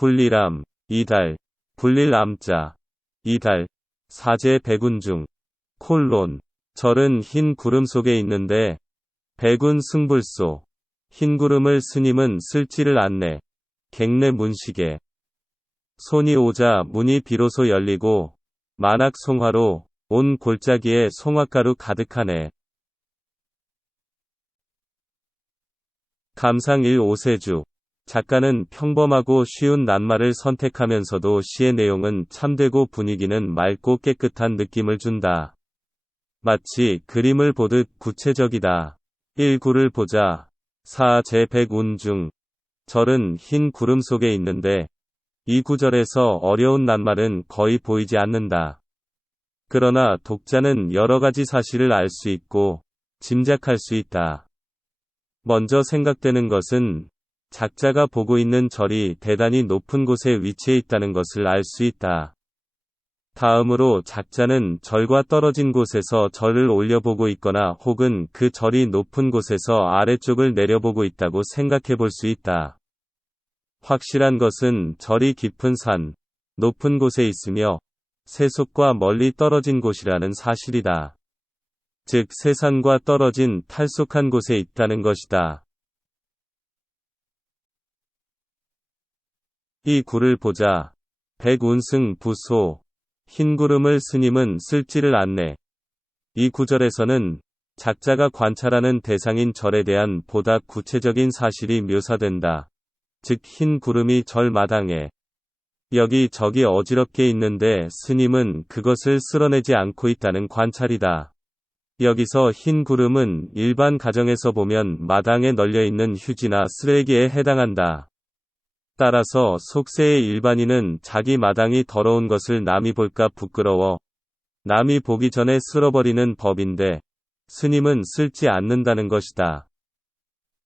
불리람, 이달, 불릴 암자, 이달, 사제 백운중, 콜론, 절은 흰 구름 속에 있는데, 백운 승불소, 흰 구름을 스님은 쓸지를 않네. 갱내 문시계. 손이 오자 문이 비로소 열리고, 만악 송화로 온 골짜기에 송화가루 가득하네. 감상 1오세주. 작가는 평범하고 쉬운 낱말을 선택하면서도 시의 내용은 참되고 분위기는 맑고 깨끗한 느낌을 준다. 마치 그림을 보듯 구체적이다. 1구를 보자. 사제 백운중. 절은 흰 구름 속에 있는데, 이 구절에서 어려운 낱말은 거의 보이지 않는다. 그러나 독자는 여러 가지 사실을 알 수 있고, 짐작할 수 있다. 먼저 생각되는 것은 작자가 보고 있는 절이 대단히 높은 곳에 위치해 있다는 것을 알 수 있다. 다음으로 작자는 절과 떨어진 곳에서 절을 올려보고 있거나 혹은 그 절이 높은 곳에서 아래쪽을 내려보고 있다고 생각해 볼 수 있다. 확실한 것은 절이 깊은 산, 높은 곳에 있으며 세속과 멀리 떨어진 곳이라는 사실이다. 즉 세상과 떨어진 탈속한 곳에 있다는 것이다. 이 구를 보자. 백운승 부소. 흰 구름을 스님은 쓸지를 않네. 이 구절에서는 작자가 관찰하는 대상인 절에 대한 보다 구체적인 사실이 묘사된다. 즉 흰 구름이 절 마당에 여기저기 어지럽게 있는데 스님은 그것을 쓸어내지 않고 있다는 관찰이다. 여기서 흰 구름은 일반 가정에서 보면 마당에 널려있는 휴지나 쓰레기에 해당한다. 따라서 속세의 일반인은 자기 마당이 더러운 것을 남이 볼까 부끄러워 남이 보기 전에 쓸어버리는 법인데 스님은 쓸지 않는다는 것이다.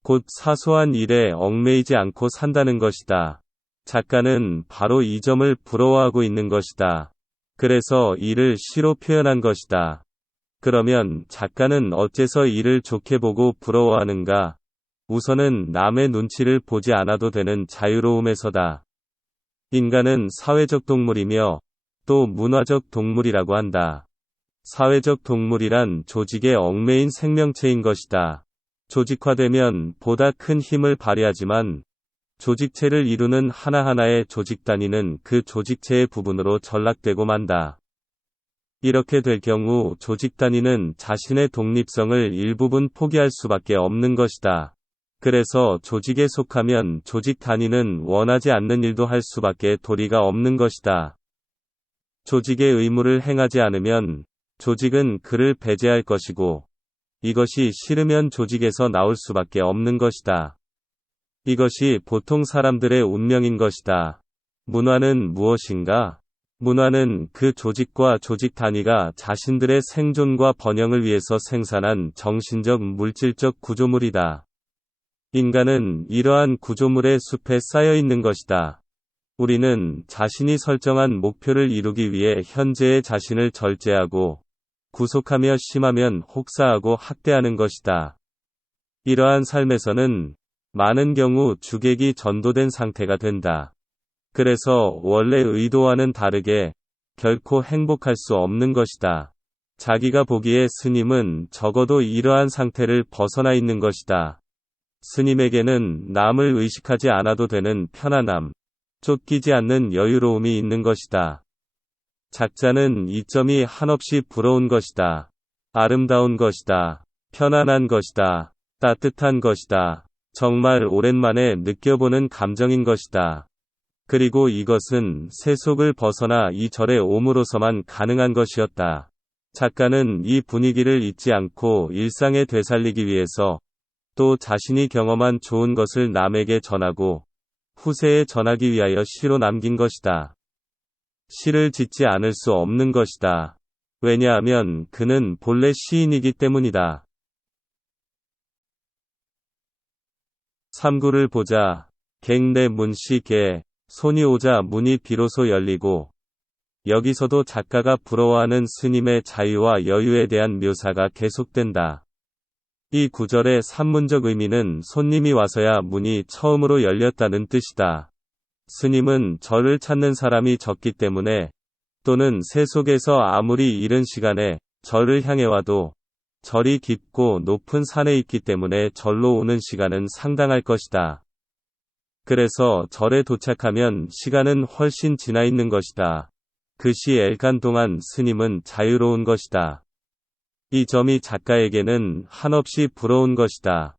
곧 사소한 일에 얽매이지 않고 산다는 것이다. 작가는 바로 이 점을 부러워하고 있는 것이다. 그래서 이를 시로 표현한 것이다. 그러면 작가는 어째서 이를 좋게 보고 부러워하는가? 우선은 남의 눈치를 보지 않아도 되는 자유로움에서다. 인간은 사회적 동물이며 또 문화적 동물이라고 한다. 사회적 동물이란 조직에 얽매인 생명체인 것이다. 조직화되면 보다 큰 힘을 발휘하지만 조직체를 이루는 하나하나의 조직 단위는 그 조직체의 부분으로 전락되고 만다. 이렇게 될 경우 조직 단위는 자신의 독립성을 일부분 포기할 수밖에 없는 것이다. 그래서 조직에 속하면 조직 단위는 원하지 않는 일도 할 수밖에 도리가 없는 것이다. 조직의 의무를 행하지 않으면 조직은 그를 배제할 것이고 이것이 싫으면 조직에서 나올 수밖에 없는 것이다. 이것이 보통 사람들의 운명인 것이다. 문화는 무엇인가? 문화는 그 조직과 조직 단위가 자신들의 생존과 번영을 위해서 생산한 정신적 물질적 구조물이다. 인간은 이러한 구조물의 숲에 쌓여 있는 것이다. 우리는 자신이 설정한 목표를 이루기 위해 현재의 자신을 절제하고 구속하며 심하면 혹사하고 학대하는 것이다. 이러한 삶에서는 많은 경우 주객이 전도된 상태가 된다. 그래서 원래 의도와는 다르게 결코 행복할 수 없는 것이다. 자기가 보기에 스님은 적어도 이러한 상태를 벗어나 있는 것이다. 스님에게는 남을 의식하지 않아도 되는 편안함, 쫓기지 않는 여유로움이 있는 것이다. 작자는 이 점이 한없이 부러운 것이다. 아름다운 것이다. 편안한 것이다. 따뜻한 것이다. 정말 오랜만에 느껴보는 감정인 것이다. 그리고 이것은 세속을 벗어나 이 절에 옴으로서만 가능한 것이었다. 작가는 이 분위기를 잊지 않고 일상에 되살리기 위해서 또 자신이 경험한 좋은 것을 남에게 전하고 후세에 전하기 위하여 시로 남긴 것이다. 시를 짓지 않을 수 없는 것이다. 왜냐하면 그는 본래 시인이기 때문이다. 3구를 보자. 갱내 문시계. 손이 오자 문이 비로소 열리고 여기서도 작가가 부러워하는 스님의 자유와 여유에 대한 묘사가 계속된다. 이 구절의 산문적 의미는 손님이 와서야 문이 처음으로 열렸다는 뜻이다. 스님은 절을 찾는 사람이 적기 때문에 또는 새 속에서 아무리 이른 시간에 절을 향해 와도 절이 깊고 높은 산에 있기 때문에 절로 오는 시간은 상당할 것이다. 그래서 절에 도착하면 시간은 훨씬 지나 있는 것이다. 그 시 엘간 동안 스님은 자유로운 것이다. 이 점이 작가에게는 한없이 부러운 것이다.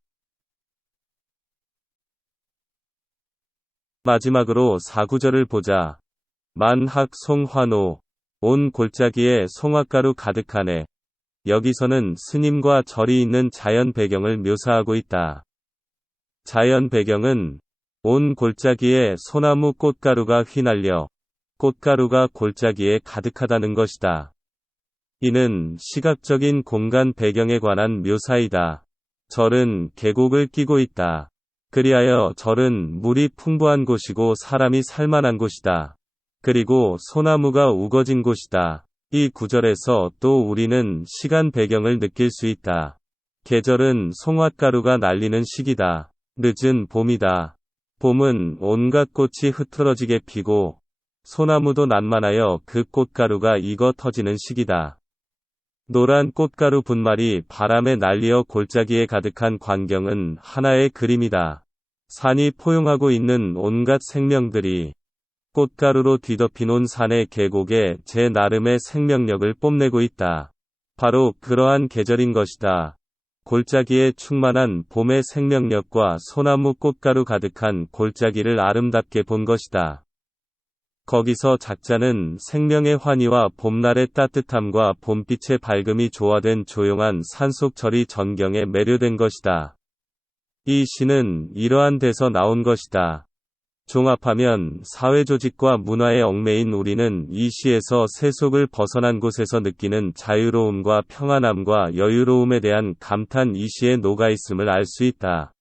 마지막으로 4구절을 보자. 만학 송환호 온 골짜기에 송화가루 가득하네. 여기서는 스님과 절이 있는 자연 배경을 묘사하고 있다. 자연 배경은 온 골짜기에 소나무 꽃가루가 휘날려 꽃가루가 골짜기에 가득하다는 것이다. 이는 시각적인 공간 배경에 관한 묘사이다. 절은 계곡을 끼고 있다. 그리하여 절은 물이 풍부한 곳이고 사람이 살만한 곳이다. 그리고 소나무가 우거진 곳이다. 이 구절에서 또 우리는 시간 배경을 느낄 수 있다. 계절은 송화가루가 날리는 시기다. 늦은 봄이다. 봄은 온갖 꽃이 흐트러지게 피고 소나무도 난만하여 그 꽃가루가 익어 터지는 시기다. 노란 꽃가루 분말이 바람에 날리어 골짜기에 가득한 광경은 하나의 그림이다. 산이 포용하고 있는 온갖 생명들이 꽃가루로 뒤덮인 산의 계곡에 제 나름의 생명력을 뽐내고 있다. 바로 그러한 계절인 것이다. 골짜기에 충만한 봄의 생명력과 소나무 꽃가루 가득한 골짜기를 아름답게 본 것이다. 거기서 작자는 생명의 환희와 봄날의 따뜻함과 봄빛의 밝음이 조화된 조용한 산속 절이 전경에 매료된 것이다. 이 시는 이러한 데서 나온 것이다. 종합하면 사회조직과 문화에 얽매인 우리는 이 시에서 세속을 벗어난 곳에서 느끼는 자유로움과 평안함과 여유로움에 대한 감탄 이 시에 녹아있음을 알 수 있다.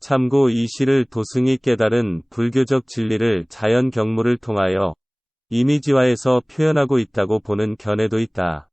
참고 이 시를 도승이 깨달은 불교적 진리를 자연 경물을 통하여 이미지화해서 표현하고 있다고 보는 견해도 있다.